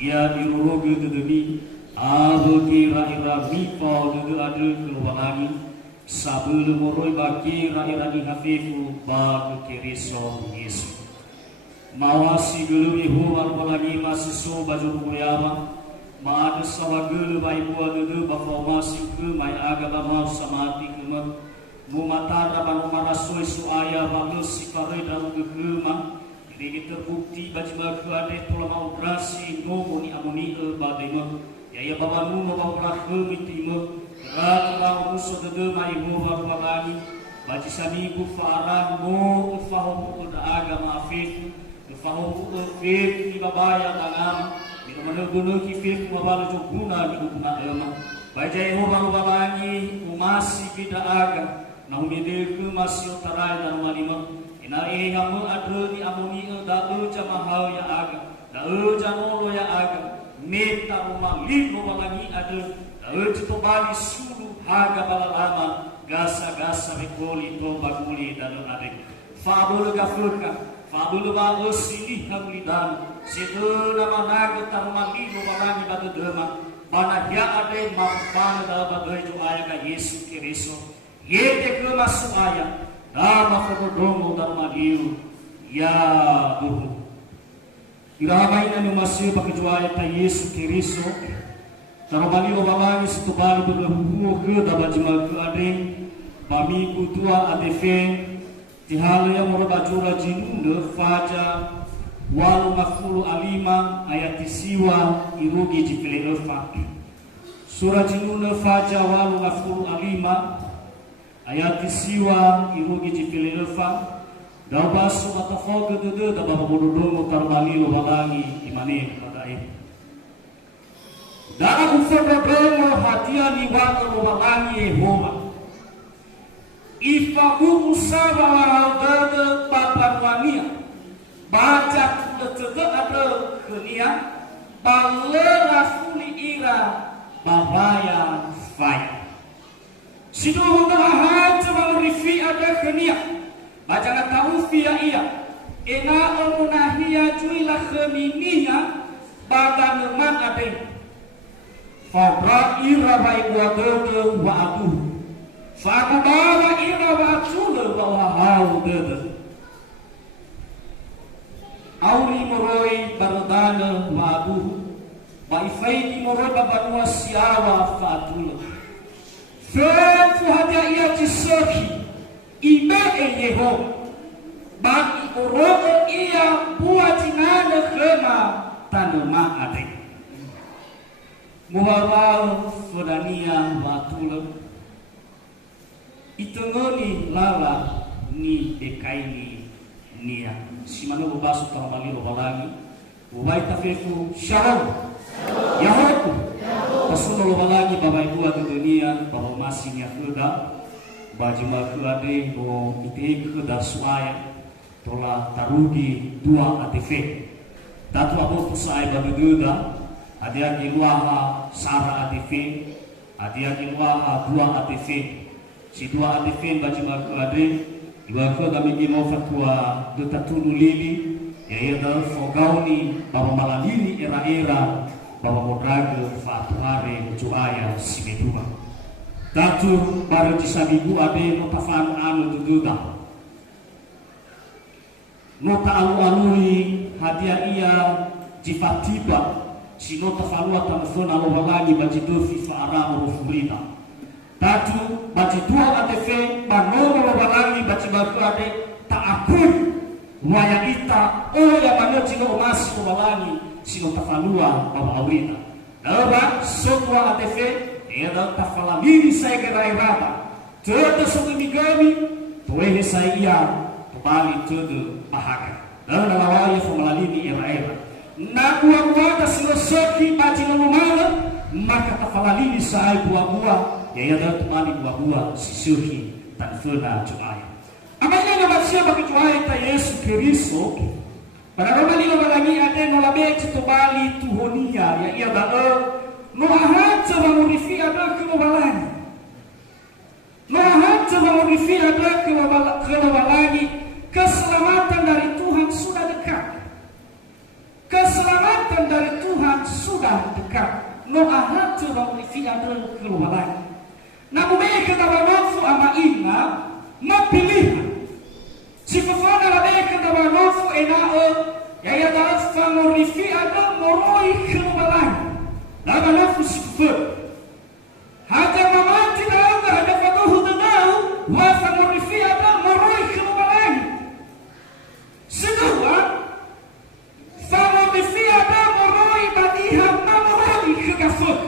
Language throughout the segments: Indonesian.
ia diurugi demi abu kira-kira mipo dudu adu keluarangi sabulu moroi baki ra-ira hafifu bagu kiriso Yesu mawasi gulu ihu albalagi masiso baju kuyama maadu sawa gulu bai buah dudu bafomasi ke mai agama mau samati kema mumatara banu marasoi suaya bagus sikare dalam kema ini terbukti baju bagu ade tola mau berasi nomo ni amoni badema ya baba nu mau berakhu mitima Ratu musuh dede mai mu warwalani baji sami ku farah mu fahum ud agama afif fahum ud fif di babaya dangam di mana gunu ki fif mabal juguna di guna ema bajai mu warwalani umasi kita aga nau mede ku masih tarai dan walima ina hamu adu di amuni da jamahau ya aga da jamolo ya aga meta rumah lino walani adu Ujito bali sulu haga balalama gasa rekoli to baguli dalam adik. Fabul gafurka, fabul bagus sini hamulidan. Situ nama naga tarmali no balani batu dema. Bana ya ade mampan dalam batu itu ayah ka Yesus Kristo. Yete ke masuk ayah. Nama fokodongo darmadiu. Ya Tuhan. Iramai nanu masih pakai juaya ta Yesus Kristo. Tarabali obalani situbali berlebuh ke dabajimal ke ade bami kutua adefe tihalu yang merobajura jinunde faja walu makfulu alima ayat siwa irugi jipile efa surah jinunde faja walu makfulu alima ayat siwa irugi jipile efa dabasu matafoge dede dababododo tarabali obalani imane padai Dara ufododongo hatia ni wako walangi Yehova. Ifamu usaba waradada papanuania. Baca kudetede ada kenia. Balera fuli ira babaya fai. Siduhu darahat walrifi ada kenia. Baca ngatahu via iya. Ena omunahia juilah keminia. Baga neman adeng. Fabra ira bai buadede wa aduh Fabara ira wa atule wa wahau dede Auri moroi barodana wa aduh Wa ifaidi moroi babanua siawa fa atule Fefu hadia ia jisoki Ime Yeho Bagi orogo ia buatinane khema tanema adeng Muharau fodania watula itengoni lala ni dekaini nia simano babasu tarmali robalagi ubai tafefu shalom yahoku pasuno robalagi babai dua ke dunia bahwa masih nya fuda bajima kuade bo ite kuda suaya tola tarugi dua atv tatu abo pusai baduda Adia kiluaha Sara ATV, adia kiluaha dua ATV. Si dua ATV baca baku ade, dua ko kami kimo fatwa duta tunu lili, ya dal fogauni bawa malalini era bawa modrage fatuare juaya simeduma. Tatu baru disabigu ade nota fan anu duduga. Nota anu-anui hadiah ia jifatiba sino tafalua tamfona lohalagi bajidu fifa aramu rufulina tatu bajidua atefe manono lohalagi bajibaku ade taakui waya ita oya manoti no omasi lohalagi sino tafalua baba awita daba sotwa atefe eda tafalamini saya gerai rata tuh sotu migami tuwehe saya kembali tuh bahagia dan lawaya formalini era na buah-buah silosoki baci ngomala maka tafalalini saai buah-buah ya ada temani buah-buah sisuhi tanfuna jumaya amanya na basia bagi jumaya ta Yesu Kristo pada romali lo balagi ade no labe tubali tuhonia ya ia ba no ahaja murifi ada ke balani no ahaja murifi ada ke balani keselamatan dari Tuhan sudah dekat. Keselamatan keselamatan dari Tuhan sudah dekat. No ahatu orang fi ada keluaran. Namun mereka tak mampu ama ina mapilihan. Si fafana la mereka tak mampu enao ya dalam famorifi ada moroi keluaran. Dalam nafsu sifat. Hada mamati dalam ada fatuhu denau wa famorifi ada moroi keluaran. Sedua famorifi ada moroi badiha moroi kegafuk.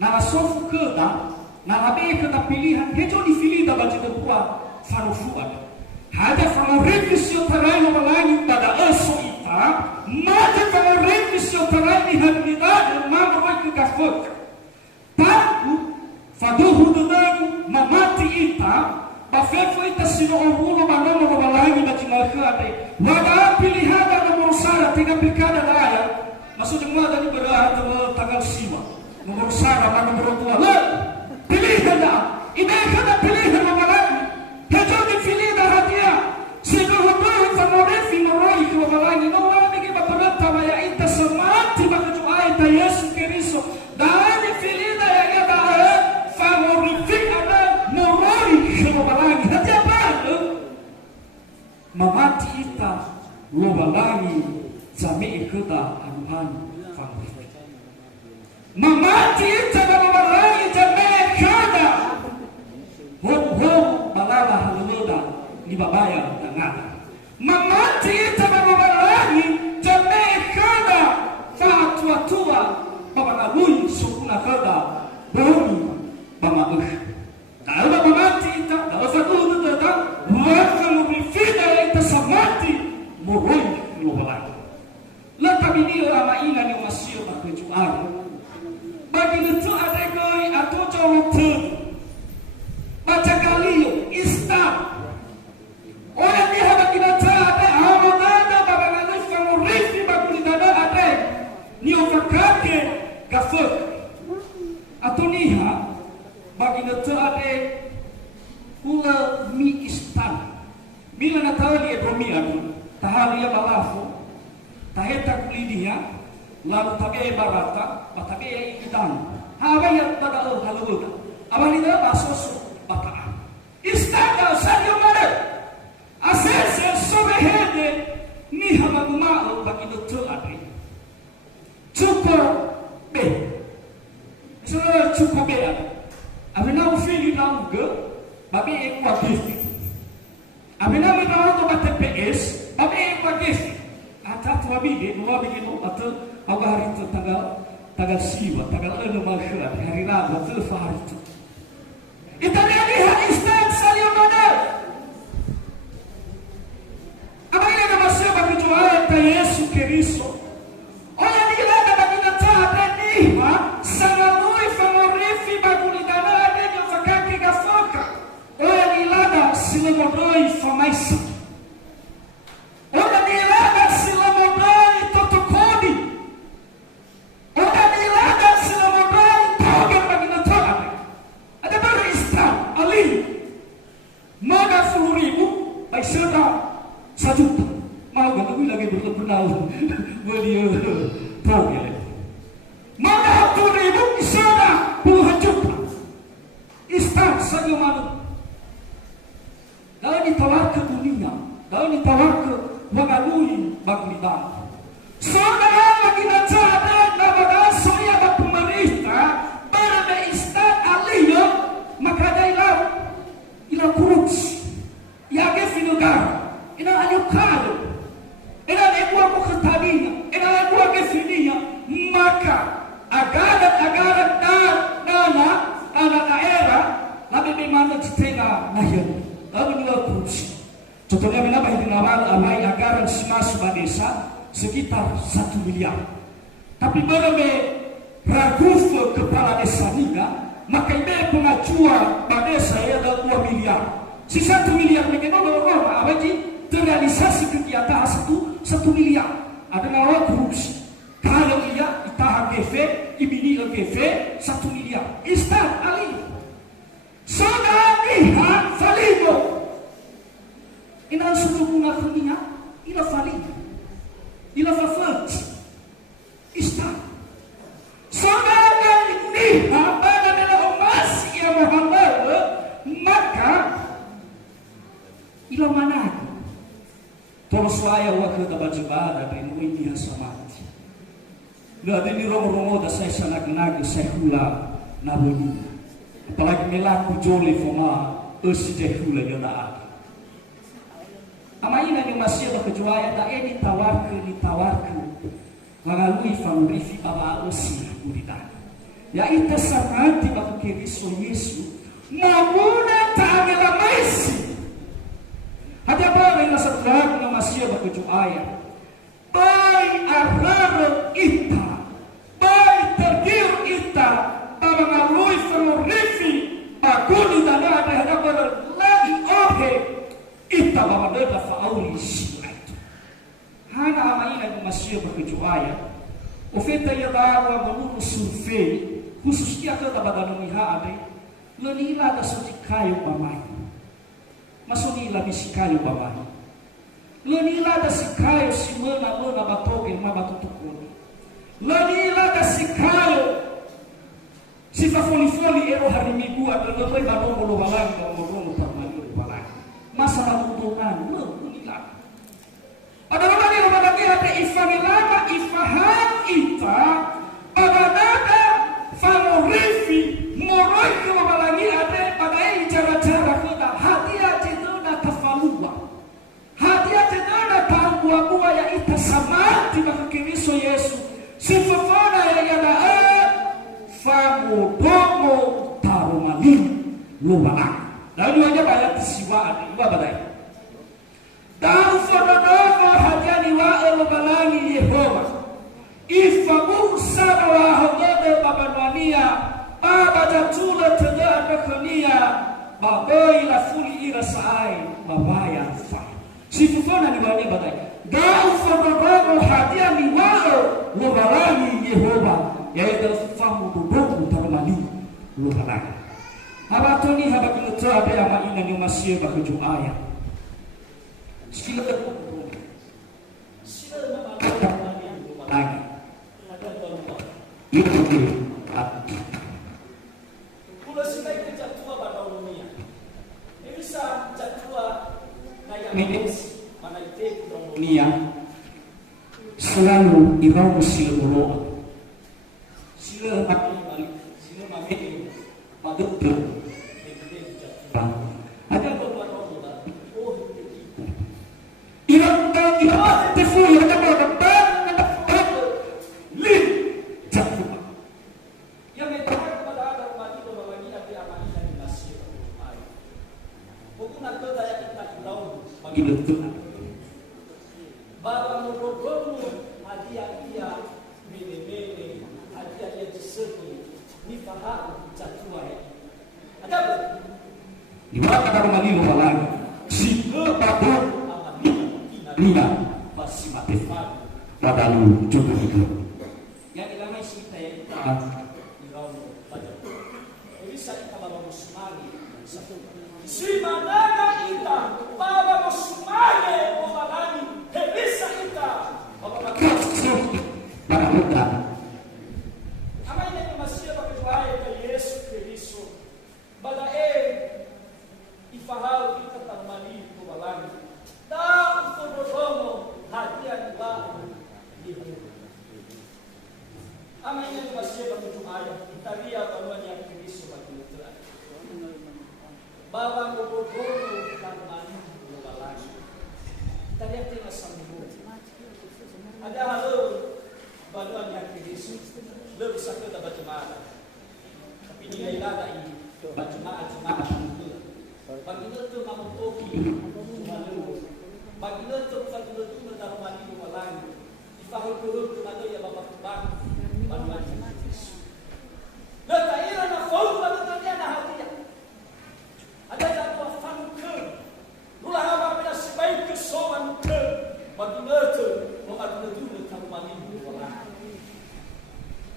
Na sofu keda, na abe keda pilihan, hejo di fili da baca debua farufuan. Hada famorifi tarai malani pada aso ita, mada famorifi tarai hadida mamoroi kegafuk. Taku faduhu denagu mamati ita. Bafefo ita sino orulo manono mabalangi baci markade. Wada pilihan da nomor sara tiga pilkada daya. Maksudnya mana ni berada tanggal siwa. Nomor sara mana nomor dua. Pilihan da. Ini kada pilihan mabalangi. Hejo di pilih da hadia. Sino hudu famorefi moroi ke mabalangi. No wala bigi baperata maya ita semati bakaju ita Yesus Kristo. Da ni pilih da ya da famorefi ada moroi lobalangi hati apa itu? Mamati ita lobalangi jami ikuta anuhan family. Mamati ita lobalangi jami kada. Hom balala haluda di babaya dangada. Mamati ita lobalangi jami kada. Fa tua babalui sukuna kada. Bumi bamabuh. Kalau mamati ita, kalau satu itu datang, maka mufida ita samati moroi lobalan. Letak ini orang ingat yang masih berkejuan. Bagi itu ada koi atau jauh tu, baca kali istam. Orang ni ada kita ada awal ada babangan famorif di bagi dada ada. Ni overkake gafur. Atau niha bagi itu ada pula mi istan. Bila natali ebromia tahali ya balafu, taheta kulidia, lalu tabe barata, batabe ya ikidan. Hawa ya tada haluda. Abang ida basoso bataan. Istan da sadio mare. Asese sobehede ni hamaguma bagi itu ada. Cukup be. Cukup be ada. Abina ufili na uga, babi ekwa gifi. Abina mi na uga bate PS, babi ekwa gifi. Ata tuwa bige, nuwa bige no ata aga hari itu tanggal siwa, tanggal 6 Maret hari Rabu ata hari itu. Italian hari istan saling modal. Apa ini nama siapa kecuali Yesus Kristo? Orang ni lada bagi nata ada ni sangalui famorifi bagulidana ada yang fakaki gafoka. Orang ni lada silamodoi famaisa. Orang ni lada silamodoi totokodi. Orang ni lada silamodoi togen bagi nata ada. Ada baru Islam ali. Maga 10,000 baik sudah 1 juta. Mau gak lebih lagi berlebihan beliau togen. Mana 10,000 sudah puluhan juta. Islam saja malu. Lalu ditawar ke dunia, lalu ditawar ke mengalui baglidan. Saudara lagi nanti ada nama soya dan pemerintah berada Islam aliyah maka ada ilah korupsi. Ya ke finugara, ina alukado, ina lekua mukhtadinya, ina lekua ke finia maka agaran dana daerah nabi bimana citena nahyan lalu nila korupsi. Contohnya menambah di awal amai agaran semua desa sekitar 1 miliar. Tapi berapa ragus kepala desa niga maka ibe pengajuan pada desa ada 2 miliar. Si 1 miliar mengenal orang abaji terrealisasi kegiatan 1 miliar. Ada nama korupsi. Kalau ia itahan GV, ibini GV 1 miliar. Istan ali. Saudara lihat falido. Ina suruh mengakuinya, ina falido. Ina fafat. saya waktu dapat jebara dari dia samati. Nada ni rongo-rongo da saya sanag-nag saya hula nabuni. Apalagi melaku jole foma esi de hula yo da. Amaina ni masih da kejuaya da eni tawarku. Mengalui famrifi baba esi uridan. Ya ita sanati baka Kristo Yesu. Mamuna tangela maisi. Hada ba ina sa trago na masih da kejuaya. Bai araro ita. Bai tergir ita. Mengalui famrifi akuni da ada hadapan lagi oke. Ita baba da fauli silaitu. Hana amaina ni masih berkejuaya. Ofeta ya dawa menurut survei khususnya ke tabadano miha ade lenila da suci kayu pamai. Masonila bisi kayu pamai. Lenila da si kayu si mena batoge ma batutukuni. Lenila da si kayu si fafoli ero hari minggu ada lepai badomo lo balang lo modomo tamani lo balang. Masa batutungan lenila. Ada orang yang berkata ada ifamilama ifahan ita ada nada famorifi moroi kebalangi ada pada cara-cara kita hadiah jedona tafalua hadiah jedona tangua ya ita samati baka Kristo Yesu sifafana ya yada famudomo tarumali lubalang lalu aja bayar tisiwa ada badai. Tahu fododogo hajani wa elobalangi Yehova. Ifamu sana wa hogode babanwania. Baba jatula tega abakonia. Baboi la fuli ira saai. Babaya fa. Sifufana ni wani badai. Tahu fododogo hajani wa elobalangi Yehova. Yaitu famu dodogo tarumali lubalangi. Habatoni habakilutoa abe ama ina ni masih bakujumaya. Sila lagi itu kula sila ikajatua badaulunia ibisa jatua naya minis mana ite dunia selalu irau sila ulo sila mati sila mati padut ada tefu yang ada depan lin jatuh yang menyatakan kepada ada umat itu bahwa ini nanti aman dan masih berupaya. Bukan ada daya kita tahu bagi betul bahwa merogomu hadiah dia mene hadiah dia disebut ni faham jatuh ada apa? di mana kata rumah ini lupa lagi si padut Nia masih mati padalu juga itu. Yang dilamai kita yang dirau pada. Bisa kita bawa musmani satu. Si mana kita bawa musmani obalani. Bisa kita bawa para muda. Ama ini masih pakai doa ke Yesus Kristus. Bada ifahal kita tamani obalani. Tahu fododomo hadiah dibawa Yehova. Ama ini masih berjumaya. Kita lihat bahwa yang Kristus bagi Tuhan. Bapa fododomo dan mani dibawa. Kita lihat dengan sambung. Ada hal bahwa yang Kristus lebih sakit dapat jemaat. Tapi nilai lada ini jemaat itu. Bagi itu mamutoki. Bagi itu fadilatu mendarmani walang. Ifahul qulub kepada ya Bapa Tuhan. Bantuan Yesus. Dan taira na faul pada terjadi hatinya. Ada jatuh fanke. Nulah apa pada sebaik kesowan ke. Bagi itu mengadilatu mendarmani walang.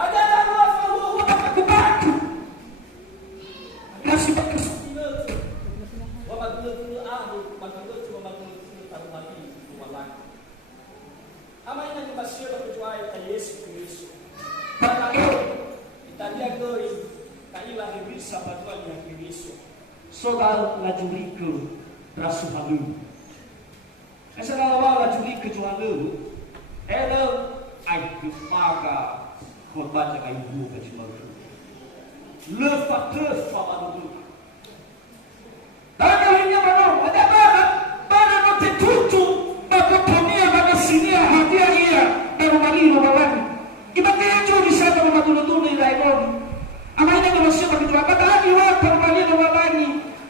Ada jatuh faul pada kebaku. Kasih bakas. Bapak dulu ahli, bapak dulu taruh mati walang. Ama ini masih berjuang ke Yesus Kristus. Karena kita dia gori, kailah bisa bantuan yang Kristus. Saudara lajuri ke rasuhalu. Esa lawa lajuri ke kecuali lu. Ai kepaga korban jaga ibu kecil itu. Lepas faham itu. Dan akhirnya mana? Ada mana nanti tutup, maka dunia maka sini hadiah ia baru mali lagi. Ibarat yang jauh di sana rumah dulu di Raimon. Amalnya kalau siapa gitu apa tadi wah baru mali lagi.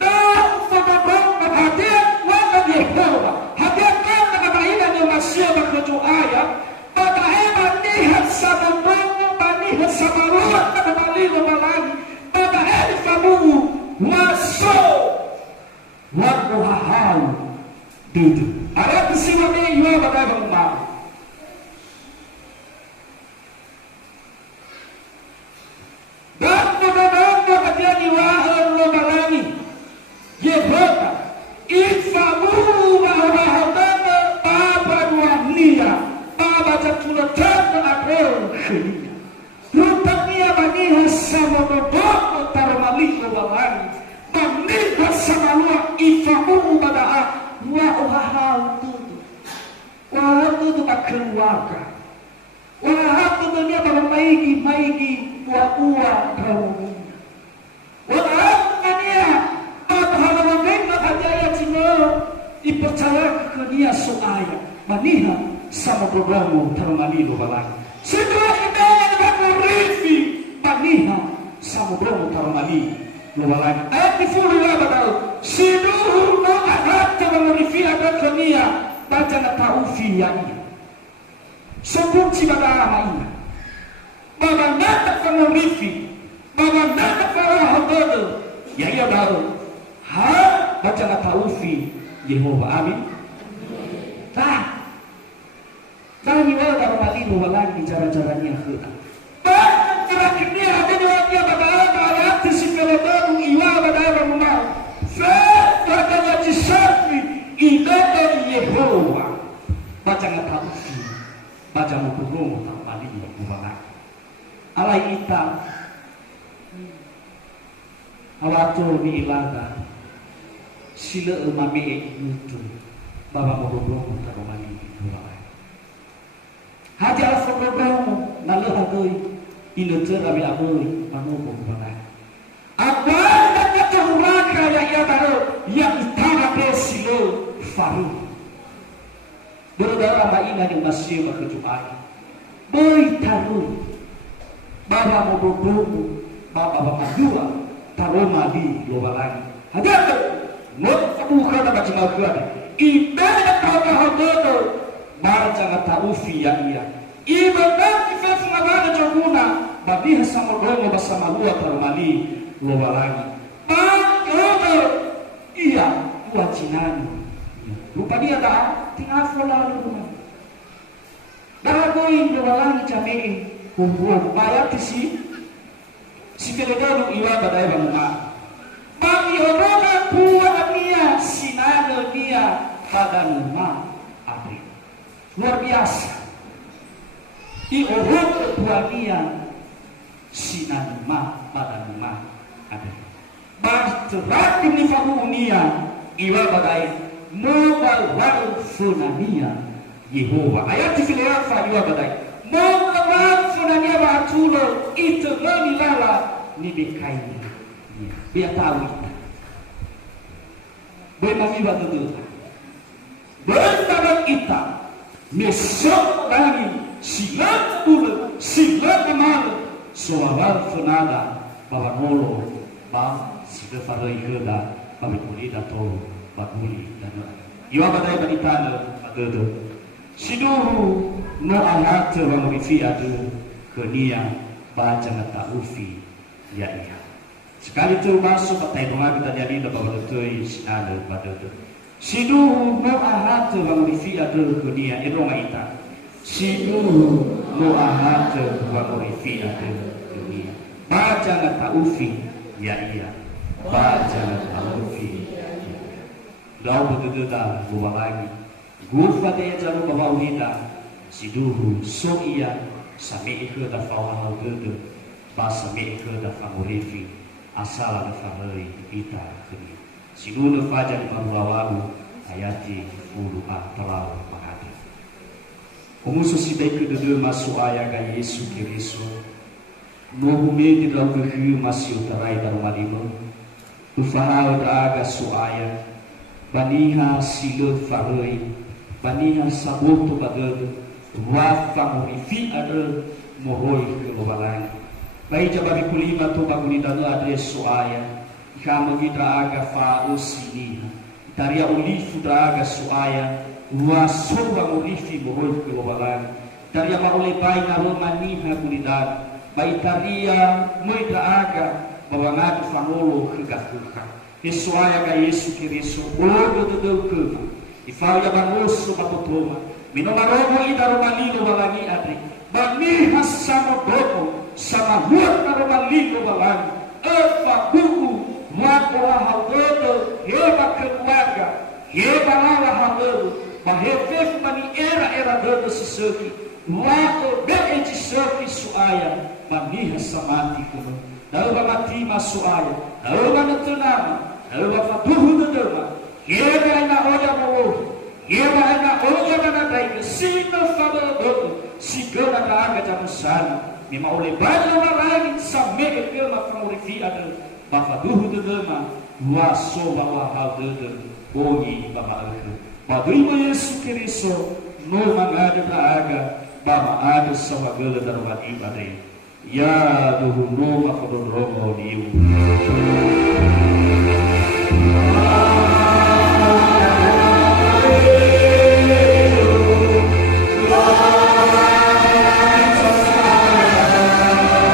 Dan faham hadiah wah dia bawa. Hadiah kan maka mainan yang masih berkecu ayat. Maka hebat nihat sama bangun, nihat sama luar maka mali lagi. Maka hebat kamu masuk. Waktu hal duduk. Ada kesiwanya juga pada rumah. Dan mudah-mudahan ketika diwahan lagi, dia berkata, "Ifamu ma'urahadana baba duania, baba jatulah akal khilnya." Rupanya baniha sama bodoh tarmali lagi. Pamilya sama luar ifamu pada wahal tuh tak keluarga wahal tuh dunia baru maigi buah kaum wahal dunia pada hal mereka hadiah cina dipercaya ke dia soaya maniha sama programu termali lo balai setelah ini ada rifi maniha sama programu termali Lumayan. Ayat difululah badal. Siduhur no ahat jangan merifia dan dunia. Baca nak taufi yang ini. Sebut si badal ini. Bapa nak merifi. Bapa nak hadal. Ya ia baru. Ha baca nak taufi. Yehova amin. Dah. Dan ini ada kali lumayan cara-caranya kita. Terakhirnya ada dia pada disikaladan iwa pada rumah. Pada jisafi ibadah Yehova. Baca ngatafi, baca mukurung tak bali bukan. Alai ita, awato ni ilaga, sila mami itu, bapa mukurung tak bali bukan. Haji al-Fakrodamu nalahagay. Inutur abi aboy anu bukan. Apa yang teruraka ya baru yang utama besilo faru. Berdarah mainan yang masih berkecuali. Boy taru. Bapa modomu, bapa dua taru madi loba lagi. Ada tu. Not bukan apa cuma gua. Ibadah kau hadodo. Baca taufi ya iya. Ibadah kita mengabadi cakuna. Babi sama domo bersama luar termali luar lagi. Iya wajinan. Lupa dia dah tinggal lalu rumah. Dah goin luar lagi camei kumpul bayar si keledai iwa badai bangma. Bagi orang buat dia sinar dia pada rumah abri. Luar biasa. I orang buat dia sinan ma pada ma ada. Barat ini famunia iwa badai mobal wal funania Yehova. Ayat filaya fa iwa badai mobal wal funania batulo itu ngani lala ni bekai biar tahu. Boleh batu tu. Bertabat kita mesok lagi silat bulu silat malu. Soal funada bahwa nolo bah sida farai kerda kami puli dato baguli dan iwa badai baditana adodo siduhu no ayat wa rifi adu kenia baca ngata ufi ya iya sekali tu masuk patai bunga kita jadi dapat betul ada pada tu siduhu no ayat wa rifi adu kenia irong ita siduhu no ahad wa rifi adu dunia baca ngata ufi ya iya baca ngata ufi lau betul dah gua lagi gurfa dia jamu bawa wida siduhu so iya sami ikut dah fawah gede bas sami ikut dah famurifi asal dah famuri kita kini siduhu fajar baru ayati fulu'ah telau menghadap Umuso si dai ke de masu aya ga Yesu Kiriso. No hume di daw ke masih utarai daru malimo. Ufahau draga su aya. Baniha silo faroi. Baniha saboto badel. Wafa murifi ada moroi ke lobalang. Bai jabari kulima to baguni dalu adres su aya. Kama draga fa usini. Taria ulifu draga su aya. Wasoba murifi moroi ke lobalang. Taria maulai bai naro maniha kulidan. Bai taria moi draga bawangadu fanolo ke gafuka. Yesu aya ga Yesu Kiriso. Odo do ke. Ifau ya banoso batotoma. Minomaromo ida romalino balangi adri. Bani hasamo domo sama huat na romalino balangi. Eva buku wako wa haudodo heba keluarga. Heba lawa haudodo. Bahefefu bani era dodo sisoki. Wako beji soki suaya. Bani hasamati kuno. Dalu mati masuaya. Dalu natunama. Dalu fatuhu dodoma. Heba ina oya molo. Heba ina oya manadai sino fado sigana na aga jamusana. Mima oleh banyak orang lain sampai ke filma famurifi ada bafaduhu dodoma waso bawa hal dodo bongi bama alku. Padrimo Yesu Kiriso no mangada na aga bama ada sama gela darurat ibadai. Ya duhu no mafadon romo diu.